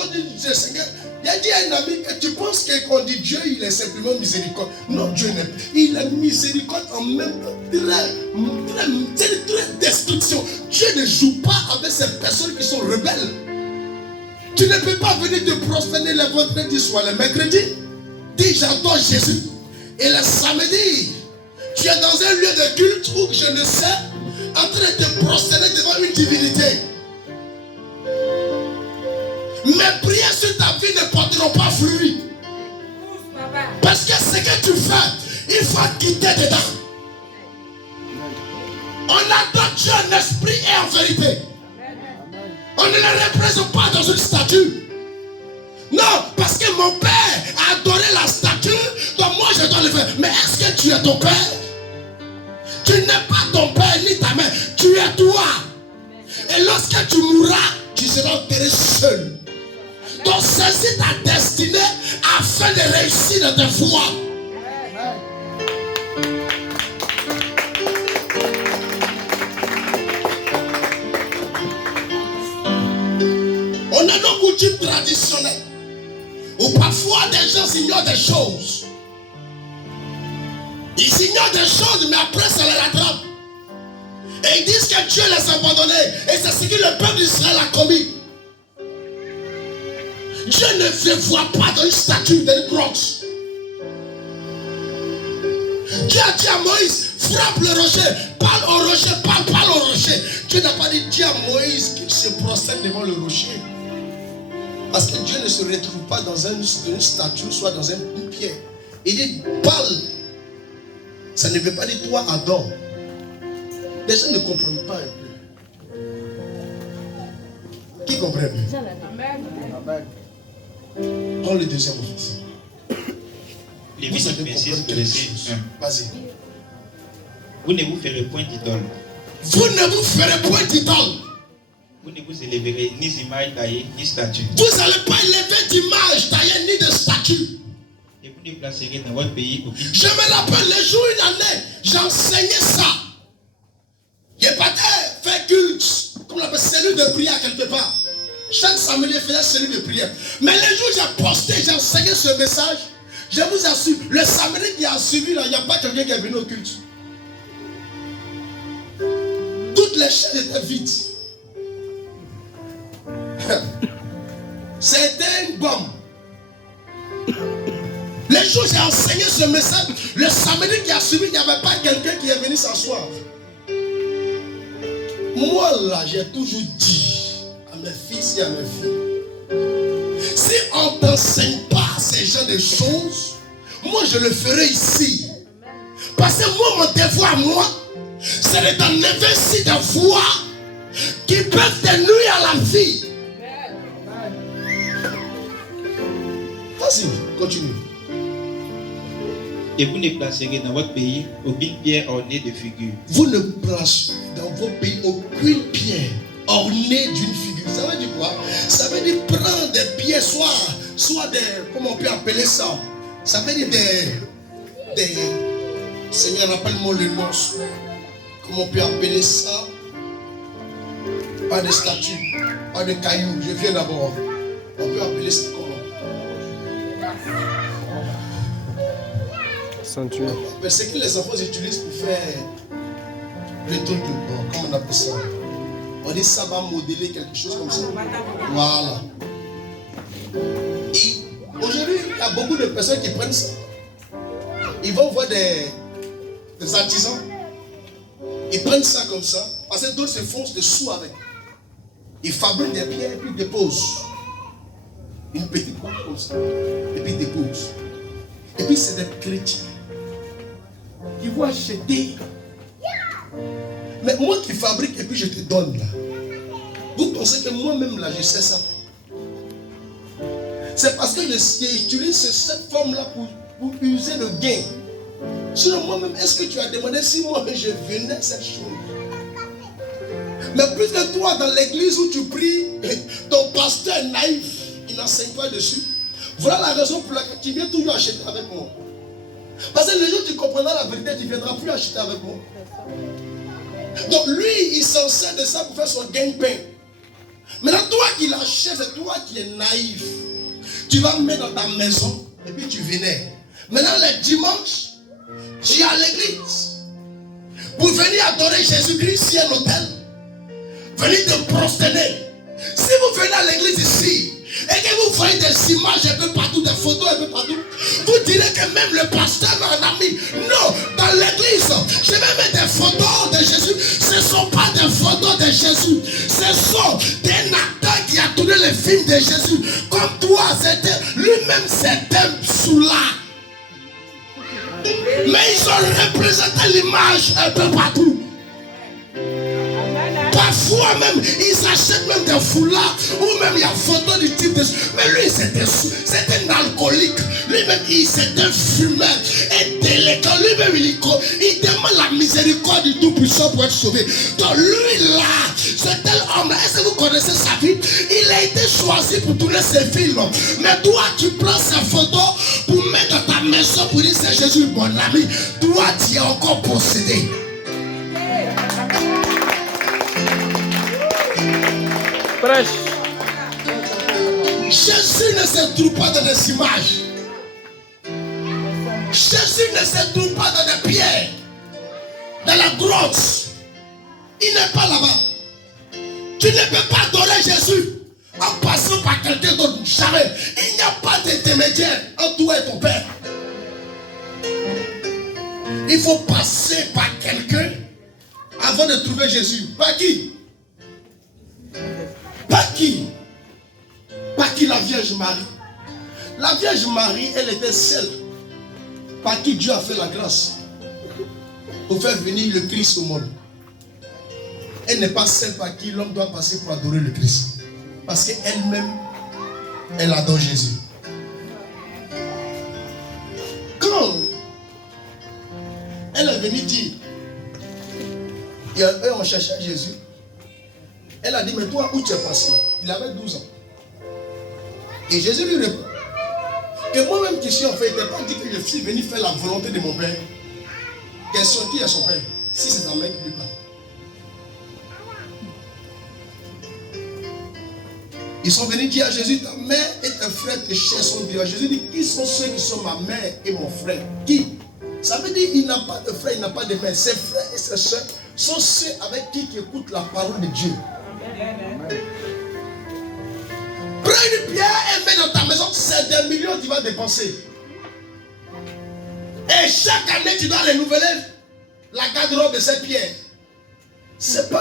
quand tu dis Seigneur, il a dit à un ami que tu penses que quand on dit Dieu, il est simplement miséricorde. Non, Dieu n'est pas. Il est miséricorde en même temps. Très destruction. Dieu ne joue pas avec ces personnes qui sont rebelles. Tu ne peux pas venir te prosterner le vendredi soir, le mercredi. Dis j'adore Jésus. Et le samedi, tu es dans un lieu de culte où je ne sais, en train de te prosterner devant une divinité. Mes prières sur ta vie ne porteront pas fruit. Parce que ce que tu fais, il faut quitter dedans. On adore Dieu en esprit et en vérité. On ne le représente pas dans une statue. Non, parce que mon père a adoré la statue, donc moi je dois le faire. Mais est-ce que tu es ton père? Tu n'es pas ton père ni ta mère, tu es toi. Et lorsque tu mourras, tu seras enterré seul. Donc saisis ta destinée afin de réussir dans tes voies. On a nos coutumes traditionnelles où parfois des gens ignorent des choses. Ils ignorent des choses, mais après ça les rattrape. Et ils disent que Dieu les a abandonnés. Et c'est ce que le peuple d'Israël a commis. Dieu ne se voit pas dans une statue, dans une grotte. Dieu a dit à Moïse, frappe le rocher, parle au rocher, parle au rocher. Dieu n'a pas dit à Moïse qu'il se prosterne devant le rocher. Parce que Dieu ne se retrouve pas dans une statue, soit dans une pierre. Il dit, parle. Ça ne veut pas dire toi adore. Les gens ne comprennent pas un peu. Qui comprend bien? Amen. Prends le deuxième office. Lévitique 26, verset 1. Vas-y. Vous ne vous ferez point d'idole. Vous ne vous ferez point d'idole. Vous ne vous élèverez ni d'image taillée, ni statue. Vous n'allez pas élever d'image taillée, ni de statue. Et vous ne placerez dans votre pays aucune. Je me rappelle le jour une année, j'enseignais ça. Il partait faire culte, comme on appelle cellule de prière quelque part. Chaque samedi, il faisait cellule de prière. Mais le jour où j'ai posté, j'ai enseigné ce message, je vous assure, le samedi qui a suivi, là, il n'y a pas quelqu'un qui est venu au culte. Toutes les chaînes étaient vides. C'était une bombe. Le jour où j'ai enseigné ce message, le samedi qui a suivi, il n'y avait pas quelqu'un qui est venu s'asseoir. Moi là, j'ai toujours dit à mes fils et à mes filles, si on ne t'enseigne pas ces genres de choses, moi je le ferai ici. Parce que moi, mon devoir, moi, c'est de t'en investir des voies qui peuvent te nuire à la vie. Vas-y, continue. Et vous ne placerez dans votre pays aucune pierre ornée de figures. Vous ne placez dans vos pays aucune pierre ornée d'une figure. Ça veut dire quoi? Ça veut dire prendre des pierres, soit des, comment on peut appeler ça? Ça veut dire des Seigneur, rappelle-moi le nom. Comment on peut appeler ça? Pas de statues, pas de cailloux. Je viens d'abord. On peut appeler ça comment? Ceinture. C'est que les enfants utilisent pour faire le truc de bon, comment on appelle ça? On dit ça va modeler quelque chose comme ça. Voilà. Et aujourd'hui, il y a beaucoup de personnes qui prennent ça. Ils vont voir des artisans. Ils prennent ça comme ça. Parce que d'autres se font des sous avec. Ils fabriquent des pierres et puis ils déposent. Une petite boîte comme ça. Et puis ils déposent. Et puis c'est des chrétiens qui vont acheter. Mais moi qui fabrique et puis je te donne là. Vous pensez que moi-même là je sais ça? C'est parce que j'utilise cette forme-là pour user le gain. Sinon moi-même, est-ce que tu as demandé si moi je venais à cette chose? Mais plus que toi dans l'église où tu pries, ton pasteur est naïf, il n'enseigne pas dessus. Voilà la raison pour laquelle tu viens toujours acheter avec moi. Parce que le jour où tu comprendras la vérité, tu ne viendras plus acheter avec moi. Donc lui, il s'en sert de ça pour faire son gagne-pain. Maintenant, toi qui l'achètes, c'est toi qui es naïf. Tu vas me mettre dans ta maison et puis tu vénères. Maintenant, les dimanches, tu es à l'église. Pour venir adorer Jésus-Christ, il y a un hôtel. Venez te prosterner. Si vous venez à l'église ici et que vous voyez des images un peu partout, des photos un peu partout, vous direz que même le pasteur m'a un ami. Non, dans l'église, je vais mettre des photos de Jésus. Ce ne sont pas des photos de Jésus. Ce sont des acteurs qui a tourné le film de Jésus. Comme toi, lui-même c'est un soulard. Mais ils ont représenté l'image un peu partout. Parfois même, ils achètent même des foulards ou même il y a photo du type de... Mais lui, c'est un alcoolique. Lui-même, c'est un fumeur, un délinquant. Lui-même, il demande la miséricorde du Tout-Puissant pour être sauvé. Donc lui là, c'est tel homme-là. Est-ce que vous connaissez sa vie? Il a été choisi pour tourner ses films. Mais toi, tu prends sa photo pour mettre dans ta maison pour dire c'est Jésus, mon ami. Toi, tu es encore possédé. Prêche. Jésus ne se trouve pas dans des images. Jésus ne se trouve pas dans des pierres, dans la grotte. Il n'est pas là-bas. Tu ne peux pas adorer Jésus en passant par quelqu'un d'autre. Jamais. Il n'y a pas d'intermédiaire entre toi et ton Père. Il faut passer par quelqu'un avant de trouver Jésus. Par qui? Par qui? Par qui la Vierge Marie? La Vierge Marie, elle était celle par qui Dieu a fait la grâce pour faire venir le Christ au monde. Elle n'est pas celle par qui l'homme doit passer pour adorer le Christ. Parce qu'elle-même, elle adore Jésus. Quand elle est venue dire, et eux ont cherché Jésus, elle a dit, mais toi, où tu es passé? Il avait 12 ans. Et Jésus lui répond, que moi-même qui suis en fait, il n'était pas dit que je suis venu faire la volonté de mon Père. Question, qui est son Père? Si c'est ta mère qui lui parle. Ils sont venus dire à Jésus, ta mère et tes frères te cherchent son Dieu. Jésus dit, qui sont ceux qui sont ma mère et mon frère? Qui? Ça veut dire qu'il n'a pas de frère, il n'a pas de mère. Ses frères et ses soeurs sont ceux avec qui écoutent la parole de Dieu. Prends une pierre et mets dans ta maison, c'est des millions que tu vas dépenser. Et chaque année, tu dois renouveler la garde-robe de cette pierre. C'est pas